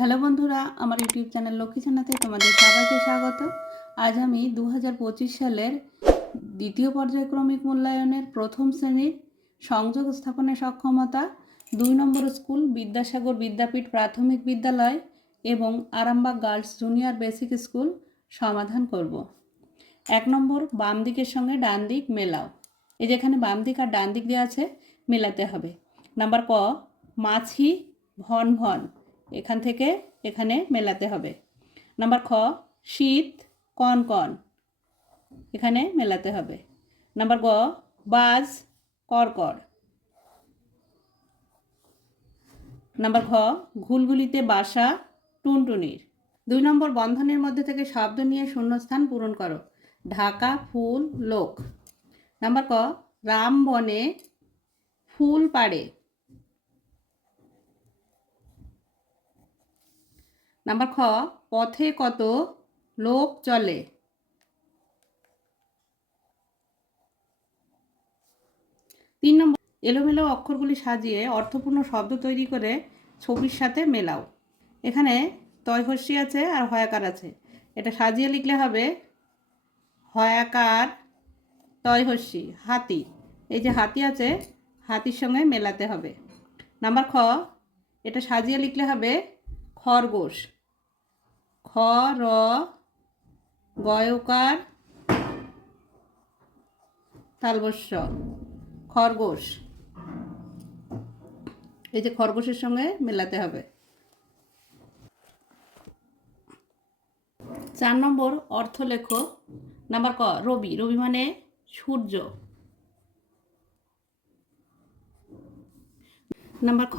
Hello বন্ধুরা, আমার YouTube channel Lakshmi ছানাতে তোমাদের সবাইকে স্বাগত। আজ আমি দু হাজার পঁচিশ সালের দ্বিতীয় পর্যায়ক্রমিক মূল্যায়নের প্রথম শ্রেণির সংযোগ স্থাপনের সক্ষমতা, দুই নম্বর স্কুল বিদ্যাসাগর বিদ্যাপীঠ প্রাথমিক বিদ্যালয় এবং Arambagh girls junior basic school সমাধান করব। এক নম্বর বাম দিকের সঙ্গে ডান দিক মেলাও। এই যেখানে বাম দিক আর ডান দিক দেওয়া আছে, মেলাতে হবে। নাম্বার ক, মাছি ভন ভন। এখান থেকে এখানে মেলাতে হবে। নাম্বার খ, শীত, কন কন। এখানে মেলাতে হবে। নাম্বার গ, বাজ, কর কর। নাম্বার ঘ ঘুলগুলিতে বাসা, টুনটুনির। দুই নম্বর বন্ধনের মধ্যে থেকে শব্দ নিয়ে শূন্যস্থান পূরণ করো। ঢাকা ফুল লোক। নাম্বার ক রাম বনে ফুল পাড়ে। নাম্বার খ, পথে কত লোক চলে? তিন নম্বর, এলোমেলো অক্ষরগুলি সাজিয়ে অর্থপূর্ণ শব্দ তৈরি করে ছবির সাথে মেলাও। এখানে তয়হস্যি আছে আর হয়াকার আছে। এটা সাজিয়ে লিখলে হবে হয়াকার তয়হস্যি হাতি। এই যে হাতি আছে, হাতির সঙ্গে মেলাতে হবে। নাম্বার খ, এটা সাজিয়ে লিখলে হবে খরগোশ। খ র গয়কার তালবস্য। খরগোশ। এই যে খরগোশের সঙ্গে মেলাতে হবে। চার নম্বর অর্থ লেখো নাম্বার ক, রবি। রবি মানে সূর্য। নাম্বার খ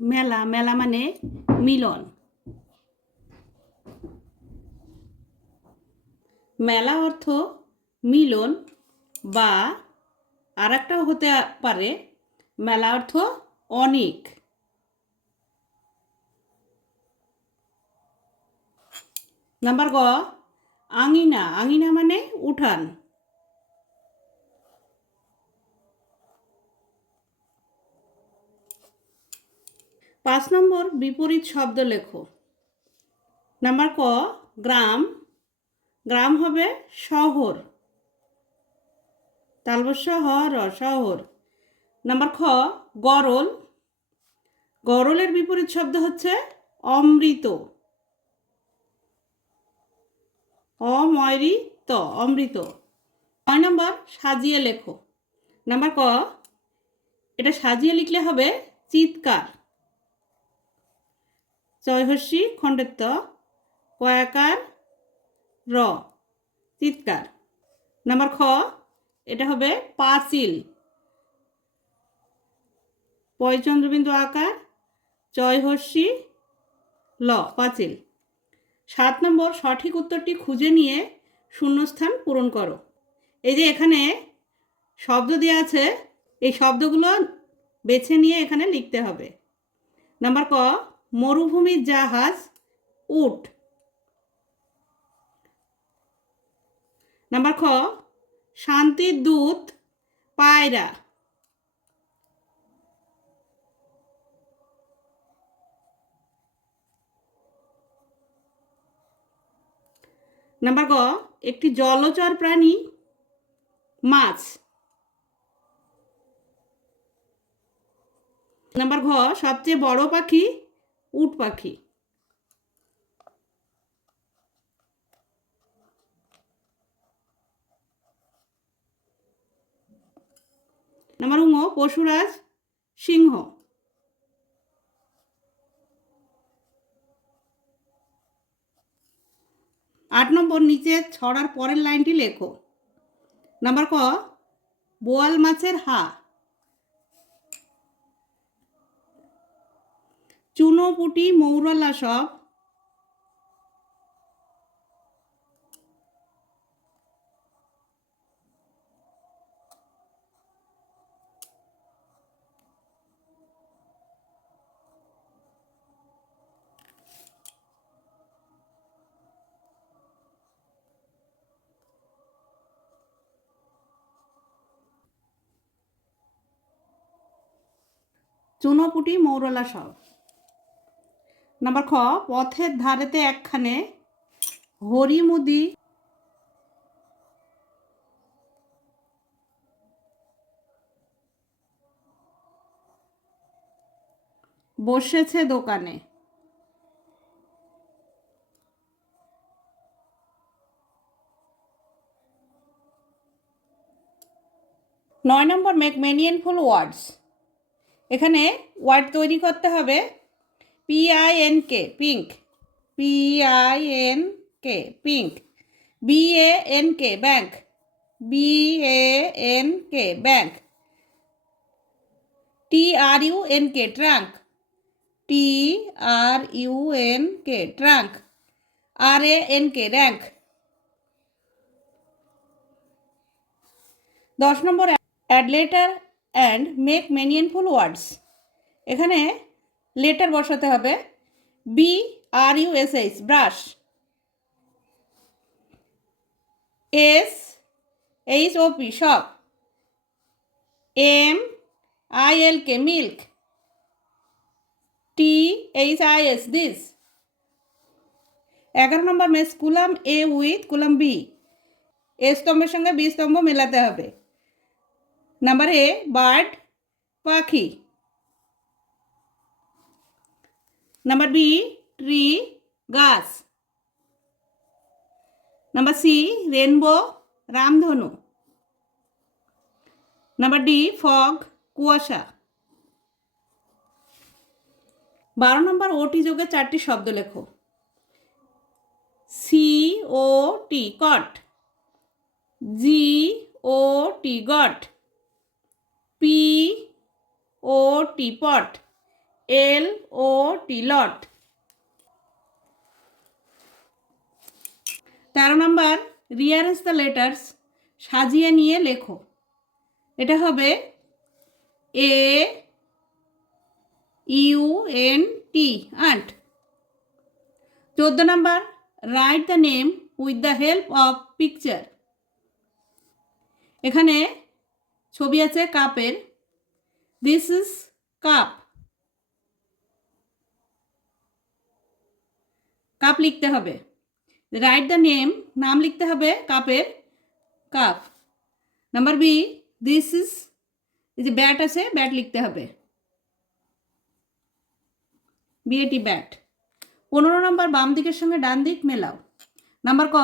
মেলা মেলা মানে মিলন। মেলা অর্থ মিলন বা আর একটাও হতে পারে, মেলা অর্থ অনেক। নাম্বার গ, আঙিনা। আঙিনা মানে উঠান। পাঁচ নম্বর বিপরীত শব্দ লেখো। নাম্বার ক, গ্রাম। গ্রাম হবে শহর। তালবস্য র, শহর। নাম্বার খ, গরল। গরলের বিপরীত শব্দ হচ্ছে অমৃত। অমৃত অমৃত। ছয় নম্বর সাজিয়ে লেখো। নাম্বার ক, এটা সাজিয়ে লিখলে হবে চিৎকার। চয়হস্যি খণ্ডেত্ব কয়াকার র, চিৎকার। নাম্বার খ, এটা হবে পাঁচিল। পয়চন্দ্রবিন্দু আকার চয়হস্যি ল, পাঁচিল। সাত নম্বর, সঠিক উত্তরটি খুঁজে নিয়ে শূন্যস্থান পূরণ করো। এই যে এখানে শব্দ দেওয়া আছে, এই শব্দগুলো বেছে নিয়ে এখানে লিখতে হবে। নাম্বার ক মরুভূমির জাহাজ উট। নাম্বার খ, শান্তির দূত পায়রা। নাম্বার গ, একটি জলচর প্রাণী মাছ। নাম্বার ঘ, সবচেয়ে বড় পাখি উট পাখি। নাম্বার উঙ পশুরাজ সিংহ। আট নম্বর নিচে ছড়ার পরের লাইনটি লেখো। নাম্বার ক, বোয়াল মাছের হা চুনোপুটি মৌরলা সব। চুনোপুটি মৌরলা সব। নাম্বার খ, পথের ধারেতে একখানে হরিমুদি বসেছে দোকানে। নয় নম্বর মেক মেনিয়েনফুল ওয়ার্ডস। এখানে ওয়ার্ড তৈরি করতে হবে P I N K pink P I N K pink B A N K bank B A N K bank T R U N K trunk T R U N K trunk R A N K rank দশ নম্বর add letter and make meaningful words এখানে letter বসাতে হবে। B R U S H brush S H O P shop M I L K milk T H I S this এগারো নম্বর match, column A with column B A স্তম্ভের সঙ্গে B স্তম্ভ মেলাতে হবে। Number A bird পাখি. Number B tree গাছ number C rainbow রামধনু number D fog কুয়াশা. বারো নম্বর ওটি যোগে চারটি শব্দ লেখো। C O T cot G O T got. P O T pot. L O T lot. তেরো নম্বর রিয়ারেন্স দ্য লেটার্স সাজিয়ে নিয়ে লেখো। এটা হবে A U N T ant চোদ্দ number write the name with the help of picture এখানে ছবি আছে কাপের। দিস ইজ কাপ কাপ লিখতে হবে। রাইট দ্য নেম নাম লিখতে হবে কাপের, cup. Number B this is এই যে ব্যাট আছে ব্যাট লিখতে হবে। বিএটি ব্যাট পনেরো নম্বর বাম দিকের সঙ্গে ডান দিক মেলাও। নাম্বার ক,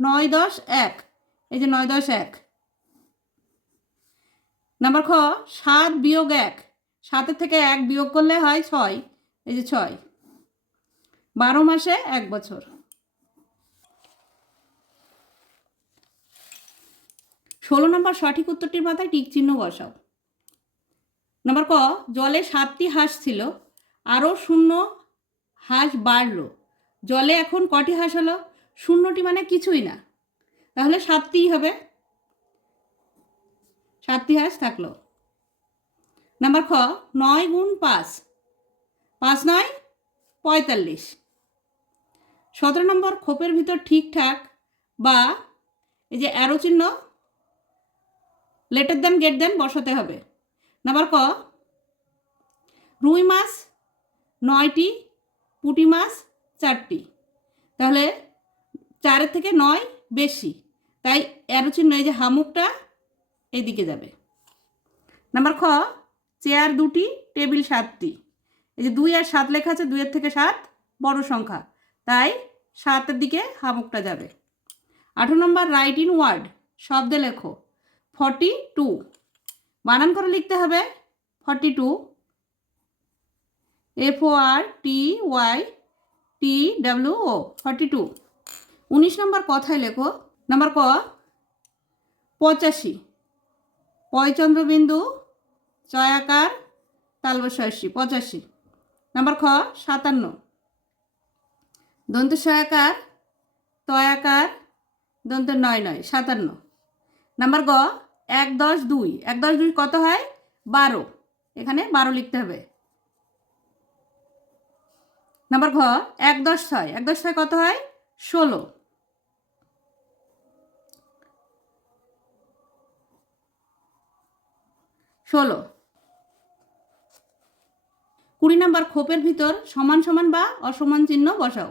নয় দশ এক। এই যে নয় দশ এক। নাম্বার খ, সাত বিয়োগ এক। সাতের থেকে এক বিয়োগ করলে হয় ছয়। এই যে ছয়। বারো মাসে এক বছর। ষোলো নম্বর সঠিক উত্তরটির মাথায় টিক চিহ্ন বসাও। নম্বর ক, জলে সাতটি হাঁস ছিল, আরও শূন্য হাঁস বাড়লো। জলে এখন কটি হাঁস হলো? শূন্যটি মানে কিছুই না। তাহলে সাতটিই হবে। সাতটি হাঁস থাকল। নাম্বার খ, নয় গুণ পাঁচ। পাঁচ নয়, পঁয়তাল্লিশ। সতেরো নম্বর খোপের ভিতর ঠিকঠাক বা এই যে অ্যারো চিহ্ন লেটার দেন গেট দেন বসাতে হবে। নাম্বার ক, রুই মাছ নয়টি, পুঁটি মাছ চারটি। তাহলে চারের থেকে নয় বেশি। তাই অ্যারো চিহ্ন এই যে হামুকটা এদিকে যাবে। নাম্বার খ চেয়ার দুটি টেবিল সাতটি। এই যে দুই আর সাত লেখা আছে, দুইয়ের থেকে সাত বড় সংখ্যা। তাই সাতের দিকে হামুকটা যাবে। আঠারো নম্বর রাইট ইন ওয়ার্ড শব্দে লেখো। ফর্টি টু বানান করে লিখতে হবে forty two F O R T Y T W O forty two উনিশ নম্বর কথায় লেখো। নাম্বার ক, পঁচাশি। পয়চন্দ্রবিন্দু, চয়াকার তালবসায়সী পঁচাশি। নাম্বার খ, সাতান্ন। দন্ত সয়াকার তয়াকার, দন্ত নয় নয়, সাতান্ন। নাম্বার গ, এক দশ দুই। এক দশ দুই কত হয়? বারো। এখানে বারো লিখতে হবে। নাম্বার ঘ, এক দশ ছয়। এক দশ ছয় কত হয়? ষোলো। ষোলো। কুড়ি নাম্বার খোপের ভিতর সমান সমান বা অসমান চিহ্ন বসাও।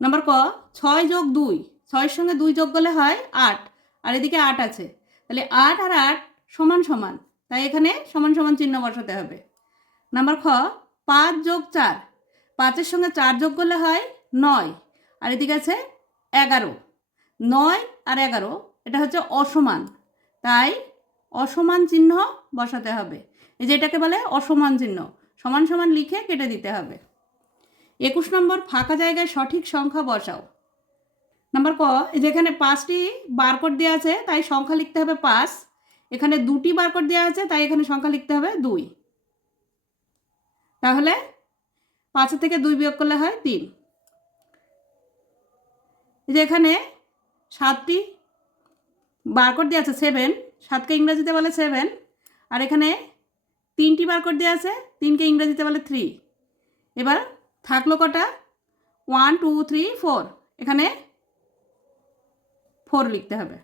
নাম্বার ক, ছয় যোগ দুই, ছয়ের সঙ্গে দুই যোগ করলে হয় আট, আর এদিকে আট আছে। তাহলে আট আর আট সমান সমান, তাই এখানে সমান সমান চিহ্ন বসাতে হবে। নাম্বার খ, পাঁচ যোগ চার, পাঁচের সঙ্গে চার যোগ করলে হয় নয়, আর এদিকে আছে এগারো। নয় আর এগারো, এটা হচ্ছে অসমান, তাই অসমান চিহ্ন বসাতে হবে। এই যে এটাকে বলে অসমান চিহ্ন, সমান সমান লিখে কেটে দিতে হবে। একুশ নম্বর, ফাঁকা জায়গায় সঠিক সংখ্যা বসাও। নাম্বার ক, যেখানে পাঁচটি বারকোড দেওয়া আছে, তাই সংখ্যা লিখতে হবে পাঁচ। এখানে দুটি বারকোড দেওয়া আছে, তাই এখানে সংখ্যা লিখতে হবে দুই। তাহলে পাঁচের থেকে দুই বিয়োগ করলে হয় তিন। যে এখানে সাতটি বারকোড দেওয়া আছে সেভেন সাতকে ইংরেজিতে বলে সেভেন আর এখানে তিনটি বারকোড দেওয়া আছে, তিনকে ইংরেজিতে বলে থ্রি এবার থাকল কটা? ওয়ান টু থ্রি ফোর এখানে ফোর লিখতে হবে।